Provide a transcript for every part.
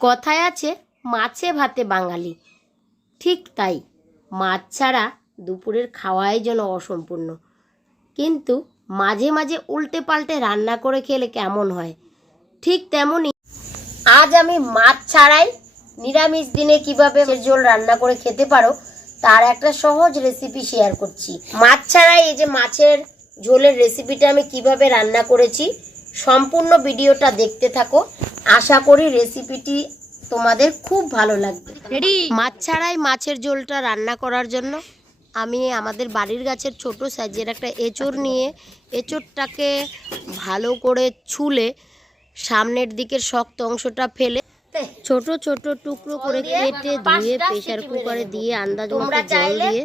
কথায় আছে, মাছে ভাতে বাঙালি। ঠিক তাই, মাছ ছাড়া দুপুরের খাওয়াই যেন অসম্পূর্ণ। কিন্তু মাঝে মাঝে উল্টে পাল্টে রান্না করে খেলে কেমন হয়? ঠিক তেমনই আজ আমি মাছ ছাড়াই নিরামিষ দিনে কীভাবে ঝোল রান্না করে খেতে পারো, তার একটা সহজ রেসিপি শেয়ার করছি। মাছ ছাড়াই এই যে মাছের ঝোলের রেসিপিটা আমি কীভাবে রান্না করেছি সম্পূর্ণ ভিডিওটা দেখতে থাকো। আশা করি রেসিপিটি তোমাদের খুব ভালো লাগবে। মাছ ছাড়াই মাছের ঝোলটা রান্না করার জন্য আমি আমাদের বাড়ির গাছের ছোট সাইজের একটা এঁচড় নিয়ে এঁচড়টাকে ভালো করে ছুলে সামনের দিকের শক্ত অংশটা ফেলে ছোট ছোট টুকরো করে কেটে ধুয়ে প্রেসার কুকারে দিয়ে আন্দাজ মতো জল দিয়ে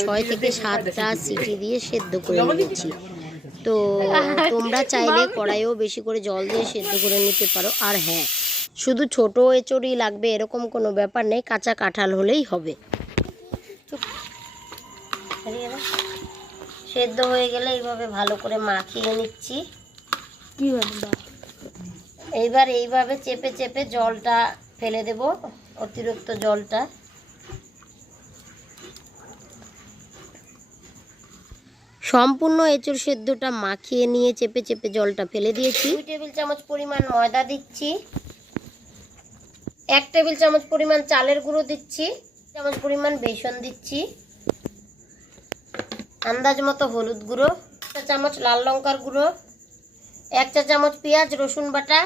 ছয় থেকে সাতটা সিটি দিয়ে সেদ্ধ করে নিয়েছি তো তোমরা চাইলে কড়াইও বেশি করে জল দিয়ে সেদ্ধ করে নিতে পারো। আর হ্যাঁ শুধু ছোট এঁচড়ই লাগবে এরকম কোনো ব্যাপার নেই কাঁচা কাঁঠাল হলেই হবে। সেদ্ধ হয়ে গেলে এইভাবে ভালো করে মাখিয়ে নিচ্ছি। এইবার এইভাবে চেপে চেপে জলটা ফেলে দেব অতিরিক্ত জলটা। সম্পূর্ণ এঁচড় সেদ্ধটা মাখিয়ে নিয়ে চেপে চেপে জলটা ফেলে দিয়েছি। দুই টেবিল চামচ পরিমাণ ময়দা দিচ্ছি। এক টেবিল চামচ পরিমাণ চালের গুঁড়ো দিচ্ছি। চামচ পরিমাণ বেসন দিচ্ছি। আন্দাজ মতো হলুদ গুঁড়ো একটা চামচ লাল লঙ্কার গুঁড়ো এক চা চামচ পেঁয়াজ রসুন বাটা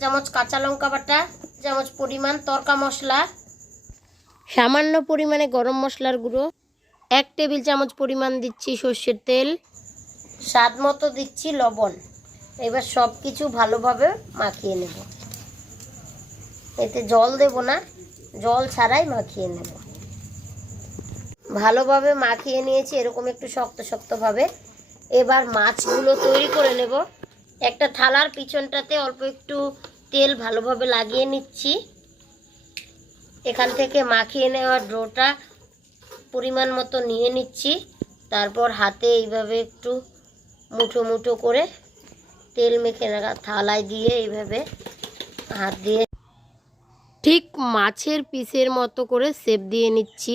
চামচ কাঁচা লঙ্কা বাটা চামচ পরিমাণ তরকা মশলা। সামান্য পরিমাণে গরম মশলার গুঁড়ো এক টেবিল চামচ পরিমাণ দিচ্ছি সর্ষের তেল, স্বাদ মতো দিচ্ছি লবণ। এবার সব কিছু ভালোভাবে মাখিয়ে নেব। এতে জল দেব না, জল ছাড়াই মাখিয়ে নেব। ভালোভাবে মাখিয়ে নিয়েছি, এরকম একটু শক্ত শক্তভাবে। এবার মাছগুলো তৈরি করে নেব। একটা থালার পিছনটাতে অল্প একটু তেল ভালোভাবে লাগিয়ে নিচ্ছি। এখান থেকে মাখিয়ে নেওয়া ডোটা পরিমাণ মতো নিয়ে নিচ্ছি। তারপর হাতে এইভাবে একটু মুঠো মুঠো করে তেল মেখে রাখা থালায় দিয়ে এইভাবে হাত দিয়ে ঠিক মাছের পিসের মতো করে সেপ দিয়ে নিচ্ছি।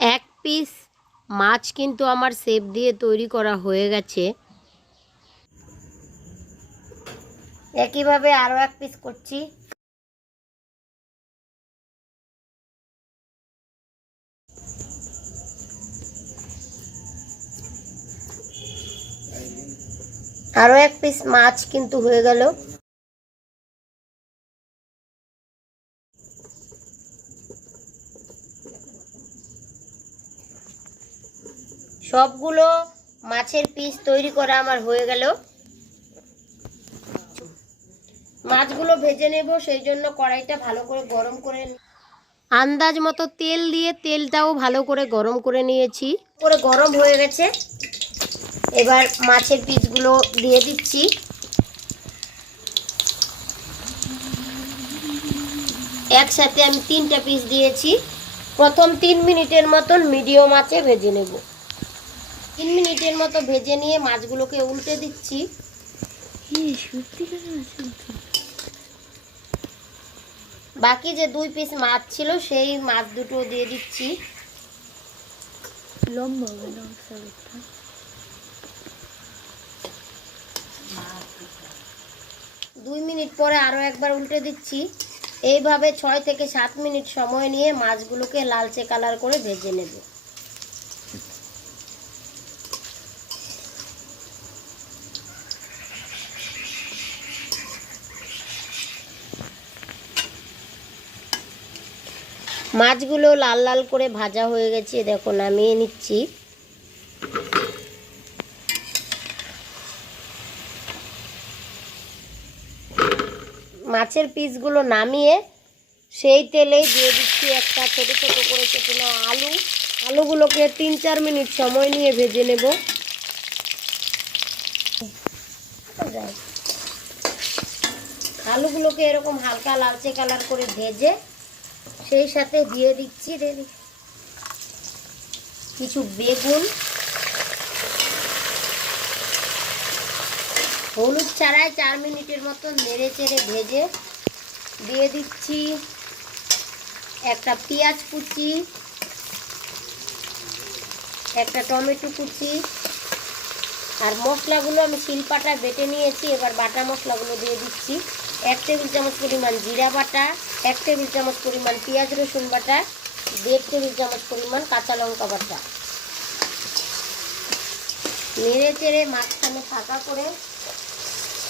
এক পিস মাছ কিন্তু আমার সেপ দিয়ে তৈরি করা হয়ে গেছে। একইভাবে আরও এক পিস করছি। আরও এক পিস মাছ কিন্তু হয়ে গেল। সবগুলো মাছের পিস তৈরি করা আমার হয়ে গেল। মাছগুলো ভেজে নেব, সেই জন্য কড়াইটা ভালো করে গরম করে আন্দাজ মতো তেল দিয়ে তেলটাও ভালো করে গরম করে নিয়েছি। করে গরম হয়ে গেছে। এবার মাছের পিসগুলো দিয়ে দিচ্ছি। একসাথে আমি তিনটা পিস দিয়েছি। প্রথম তিন মিনিটের মতন মিডিয়াম আঁচে ভেজে নেব। তিন মিনিটের মতো ভেজে নিয়ে মাছগুলোকে উল্টে দিচ্ছি। বাকি যে দুই পিস মাছ ছিল সেই মাছ দুটো দিয়ে দিচ্ছি। লম্বা দুই মিনিট পরে আরও একবার উল্টে দিচ্ছি। এইভাবে ছয় থেকে সাত মিনিট সময় নিয়ে মাছগুলোকে লালচে কালার করে ভেজে নেব। মাছগুলো লাল লাল করে ভাজা হয়ে গেছে, দেখো নামিয়ে নিচ্ছি। মাছের পিসগুলো নামিয়ে সেই তেলেই দিয়ে দিচ্ছি একটা ছোটো ছোটো করে কেটে নেওয়া আলু। আলুগুলোকে তিন চার মিনিট সময় নিয়ে ভেজে নেব। আলুগুলোকে এরকম হালকা লালচে কালার করে ভেজে সেই সাথে দিয়ে দিচ্ছি রে- কিছু বেগুন, হলুদ ছাড়াই চার মিনিটের মতো নেড়ে চেড়ে ভেজে দিয়ে দিচ্ছি একটা পেঁয়াজ কুচি, একটা টমেটো কুচি, আর মশলাগুলো আমি শিলপাটায় বেটে নিয়েছি, এবার বাটা মশলাগুলো দিয়ে দিচ্ছি। এক টেবিল চামচ পরিমাণ জিরা বাটা এক টেবিল চামচ পরিমাণ পেঁয়াজ, রসুন বাটা, দেড় টেবিল চামচ পরিমাণ কাঁচা লঙ্কা বাটা। নেড়ে চেড়ে মাঝখানে ফাঁকা করে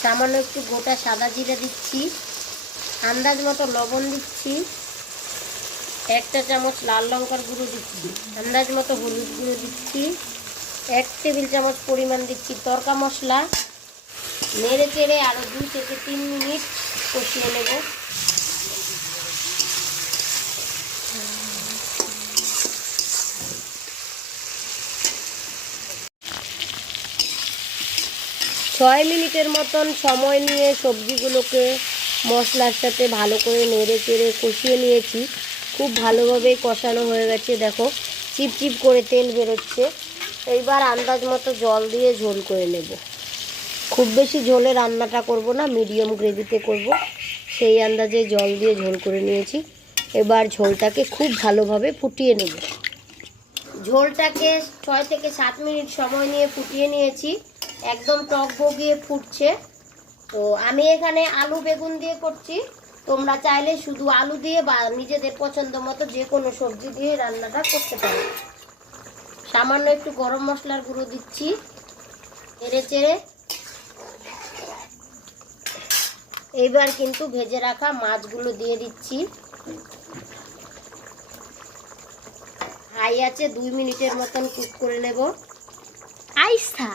সামান্য একটু গোটা সাদা জিরা দিচ্ছি, আন্দাজ মতো লবণ দিচ্ছি, একটা চামচ লাল লঙ্কার গুঁড়ো দিচ্ছি, আন্দাজ মতো হলুদ গুঁড়ো দিচ্ছি, এক টেবিল চামচ পরিমাণ দিচ্ছি তরকা মশলা। নেড়ে চেড়ে আরও দুই থেকে তিন মিনিট কষিয়ে নেব। ছয় মিনিটের মতন সময় নিয়ে সবজিগুলোকে মশলার সাথে ভালো করে নেড়ে চেড়ে কষিয়ে নিয়েছি। খুব ভালোভাবে কষানো হয়ে গেছে, দেখো। চিপচিপ করে তেল বেরোচ্ছে। এইবার আন্দাজ মতো জল দিয়ে ঝোল করে নেব। খুব বেশি ঝোলে রান্নাটা করব না, মিডিয়াম গ্রেভিতে করব। সেই আন্দাজে জল দিয়ে ঝোল করে নিয়েছি। এবার ঝোলটাকে খুব ভালোভাবে ফুটিয়ে নেব। ঝোলটাকে ছয় থেকে সাত মিনিট সময় নিয়ে ফুটিয়ে নিয়েছি। একদম টক বগিয়ে ফুটছে। তো আমি এখানে আলু বেগুন দিয়ে করছি। তোমরা চাইলে শুধু আলু দিয়ে বা নিজেদের পছন্দ মতো যে কোনো সবজি দিয়ে রান্নাটা করতে পারো। সামান্য একটু গরম মশলার গুঁড়ো দিচ্ছি। চেড়ে চেড়ে। এইবার কিন্তু ভেজে রাখা মাছগুলো দিয়ে দিচ্ছি। হাই আছে, দুই মিনিটের মতন কুক করে নেব। আইসা।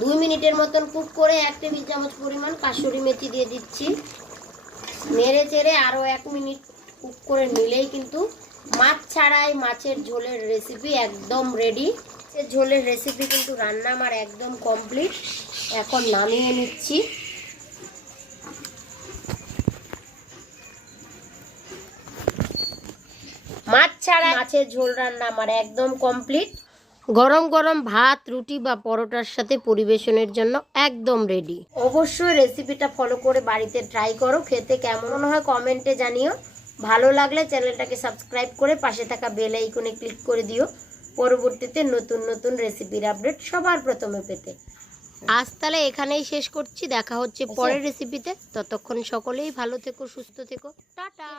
দুই মিনিটের মতন কুক করে এক টেবিল চামচ পরিমাণ কাসুরি মেথি দিয়ে দিচ্ছি। নেড়ে চেড়ে আরও এক মিনিট কুক করে নিলেই কিন্তু মাছ ছাড়াই মাছের ঝোলের রেসিপি একদম রেডি ঝোলের রেসিপি কিন্তু রান্না আমার একদম কমপ্লিট এখন নামিয়ে নিচ্ছি। মাছ ছাড়া মাছের ঝোল রান্না আমার একদম কমপ্লিট গরম গরম ভাত রুটি বা পরোটার সাথে পরিবেশনের জন্য একদম রেডি অবশ্যই রেসিপিটা ফলো করে বাড়িতে ট্রাই করো খেতে কেমন মনে হয় কমেন্টে জানিও। ভালো লাগলে চ্যানেলটাকে সাবস্ক্রাইব করে পাশে থাকা বেল আইকনে ক্লিক করে দিও। পরবর্তীতে নতুন নতুন রেসিপির আপডেট সবার প্রথমে পেতে। আজ তাহলে এখানেই শেষ করছি দেখা হচ্ছে পরের রেসিপিতে ততক্ষণ সকলেই ভালো থেকো সুস্থ থেকো। টাটা।